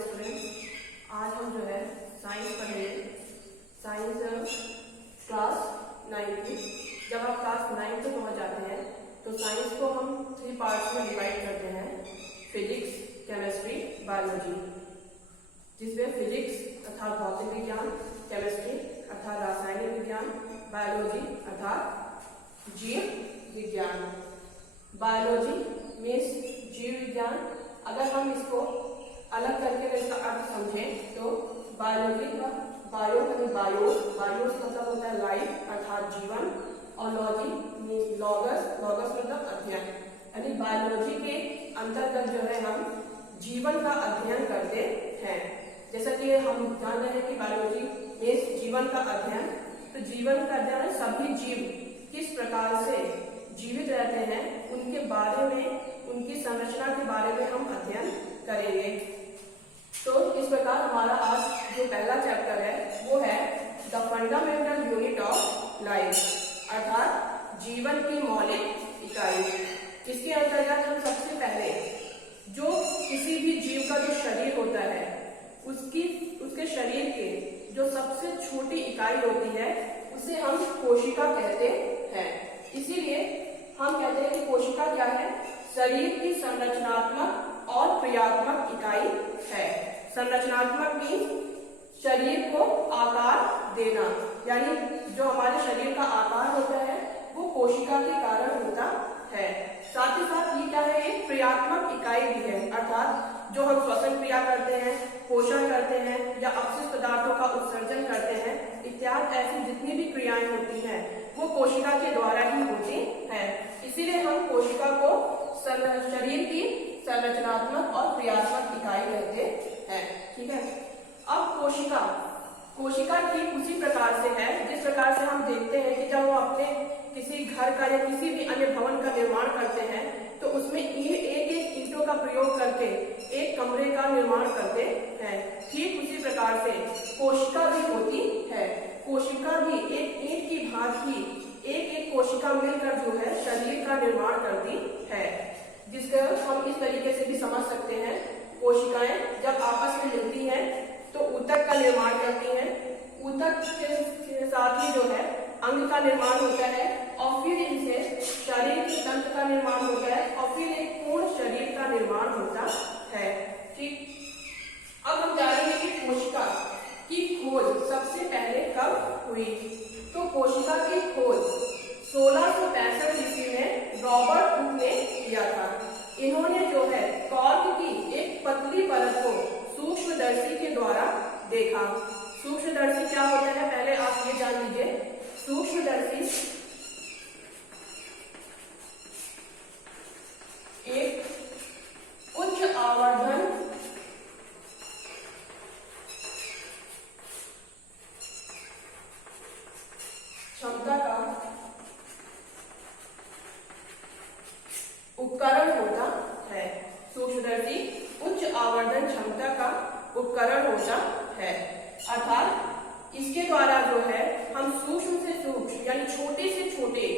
Student, आज हम जो है साइंस पढ़ेंगे। साइंस क्लास 9 की। जब आप क्लास 9 पे पहुंच जाते हैं तो साइंस को हम 3 पार्ट्स में डिवाइड करते हैं, फिजिक्स, केमिस्ट्री, बायोलॉजी, जिसमें फिजिक्स अर्थात भौतिक विज्ञान, केमिस्ट्री अर्थात रासायनिक विज्ञान, बायोलॉजी अर्थात जीव विज्ञान। बायोलॉजी मीन्स जीव विज्ञान। अगर हम इसको अलग करके इसका अर्थ समझें तो बायोलॉजी का बायो मतलब होता है लाइफ अर्थात जीवन, और लॉजी मीन्स लॉगस मतलब अध्ययन। यानी बायोलॉजी के अंतर्गत जो है हम जीवन का अध्ययन करते हैं। जैसा कि हम जान रहे हैं कि बायोलॉजी मीन्स जीवन का अध्ययन। तो जीवन का अध्ययन सभी जीव किस प्रकार से जीवित रहते हैं उनके बारे में, उनकी संरचना के बारे में हम अध्ययन करेंगे। तो इस प्रकार हमारा आज जो पहला चैप्टर है वो है the fundamental unit of life अर्थात जीवन की मौलिक इकाई। इसके अंतर्गत हम सबसे पहले जो किसी भी जीव का जो शरीर होता है उसके शरीर के जो सबसे छोटी इकाई होती है उसे हम कोशिका कहते हैं। इसीलिए हम कहते हैं कि कोशिका क्या है? शरीर की संरचनात्मक और क्रियात्मक इकाई है। संरचनात्मक मीन्स शरीर को आकार देना, यानी जो हमारे शरीर का आकार होता है वो कोशिका के कारण होता है। साथ ही साथ ये क्या है? एक क्रियात्मक इकाई भी है, अर्थात जो हम श्वसन क्रिया करते हैं, पोषण करते हैं या अपशिष्ट पदार्थों का उत्सर्जन करते हैं इत्यादि ऐसी जितनी भी क्रियाएं होती हैं वो कोशिका के द्वारा ही होती हैं। इसीलिए हम कोशिका को शरीर की संरचनात्मक और क्रियात्मक इकाई कहते हैं। ठीक है। अब कोशिका ठीक उसी प्रकार से है जिस प्रकार से हम देखते हैं कि जब वो अपने किसी घर का या किसी भी अन्य भवन का निर्माण करते हैं तो उसमें एक ईंटों का प्रयोग करके एक कमरे का निर्माण करते हैं। ठीक उसी प्रकार से कोशिका भी होती है। कोशिका भी एक ईंट की भांति एक कोशिका मिलकर जो है शरीर का निर्माण करती है, जिसका हम इस तरीके से भी समझ सकते हैं। कोशिकाएं जब आपस में मिलती हैं तो ऊतक का निर्माण करती हैं। ऊतक के साथ ही जो है अंग का निर्माण होता है और फिर इनसे शरीर के तंत्र का निर्माण होता है और फिर एक पूर्ण शरीर का निर्माण होता है। ठीक। अब हम जानेंगे कि कोशिका की खोज सबसे पहले कब हुई। तो कोशिका की खोज 1665 ईस्वी में रॉबर्ट हुक ने किया था। इन्होंने जो है कॉर्क की एक पतली परत को सूक्ष्मदर्शी के द्वारा देखा। सूक्ष्मदर्शी क्या होता है पहले आप ये जान लीजिए। सूक्ष्मदर्शी एक उच्च आवर्धन क्षमता का उपकरण होता है। सूक्ष्मदर्शी उच्च आवर्धन क्षमता का उपकरण होता है, अर्थात इसके द्वारा जो है हम सूक्ष्म से सूक्ष्म यानी छोटे से छोटे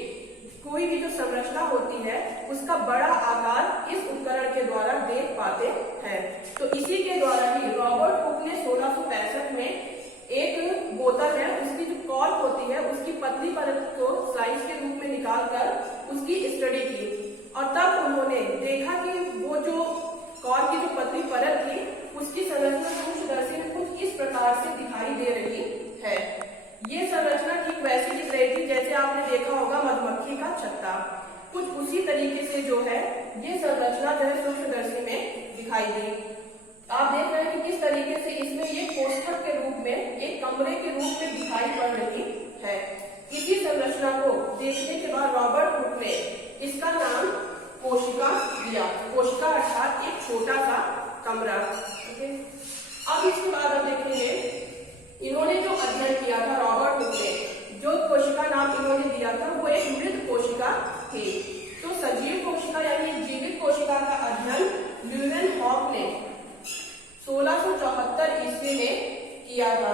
कोई भी जो संरचना होती है उसका बड़ा आकार इस उपकरण के द्वारा देख पाते हैं। तो इसी के द्वारा ही रॉबर्ट हुक ने 1665 में एक बोतल है उसकी जो कॉर्क होती है उसकी पतली परत को स्लाइस के रूप में निकालकर उसकी स्टडी की, और तब उन्होंने देखा कि वो जो कॉर्क की जो पतली परत थी उसकी संरचना सूक्ष्मदर्शी में कुछ इस प्रकार से दिखाई दे रही है। ये संरचना ठीक वैसी दिख रही थी जैसे आपने देखा होगा मधुमक्खी का छत्ता। कुछ उसी तरीके से जो है ये संरचना जो है सूक्ष्मदर्शी में दिखाई दी। आप देख रहे हैं कि किस तरीके से इसमें ये कोष्ठक के रूप में एक कमरे के रूप में दिखाई पड़ रही है। इसी संरचना को देखने के बाद रॉबर्ट हुक ने इसका नाम कोशिका दिया। कोशिका अर्थात एक छोटा सा कमरा। अब इसके बाद हम देखेंगे इन्होंने जो अध्ययन किया था रॉबर्ट हुक ने, जो कोशिका नाम इन्होंने दिया था वो एक मृत कोशिका थी। तो सजीव कोशिका यानी जीवित कोशिका का अध्ययन ल्यूवेनहॉक ने 1674 ईस्वी में किया था।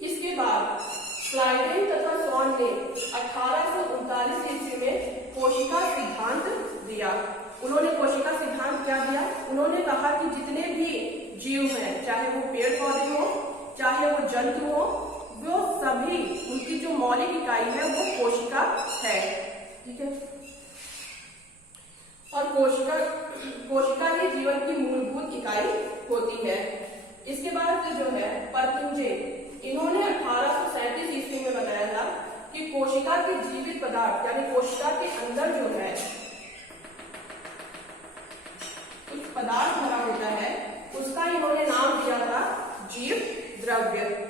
इसके बाद स्लाइडेन तथा सॉन ने 1839 ईस्वी में कोशिका सिद्धांत दिया। उन्होंने कोशिका सिद्धांत क्या दिया? उन्होंने कहा कि जितने भी सभी उनकी जो मौलिक इकाई है वो कोशिका है। ठीक है, और कोशिका ही जीवन की मूलभूत इकाई होती है। इसके बाद जो है परकिंजे, इन्होंने 1837 ईस्वी में बताया था कि कोशिका के जीवित पदार्थ यानी कोशिका के अंदर जो है कुछ पदार्थ भरा होता है, उसका इन्होंने नाम दिया था जीव द्रव्य।